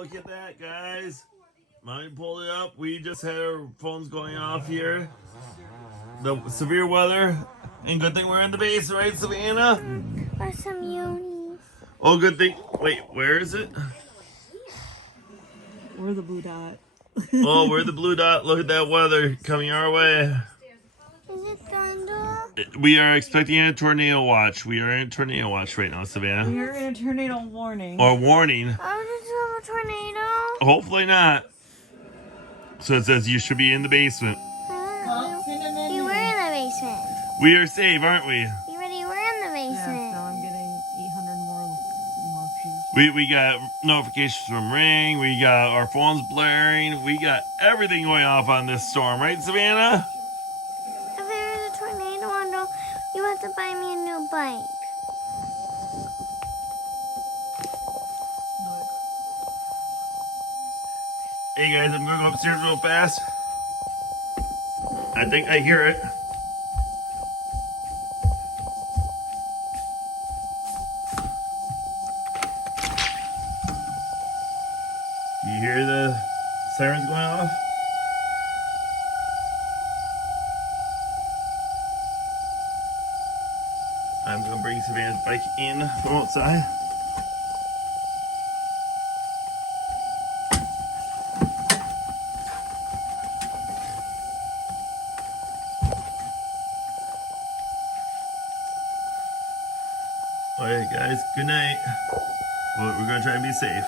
look at that, guys. Mommy pulled it up. We just had our phones going off here. The severe weather. And good thing we're in the base, right, Savannah? Or some unis. Oh, good thing. Wait, where is it? We're the blue dot. Oh, we're the blue dot. Look at that weather coming our way. Is it thunder? We are expecting a tornado watch. We are in a tornado watch right now, Savannah. We're in a tornado warning. Or warning. Oh, did you have a tornado? Hopefully not. So it says you should be in the basement. You were in the basement. We are safe, aren't we? You already were in the Yes, basement. now I'm getting 800 more views. We got notifications from Ring. We got our phones blaring. We got everything going off on this storm, right, Savannah? If there is a tornado window, you have to buy me a new bike. Hey guys, I'm gonna go upstairs real fast. I think I hear it. You hear the sirens going off? I'm gonna bring Savannah's bike in from outside. Alright guys, good night. Well, we're gonna try and be safe.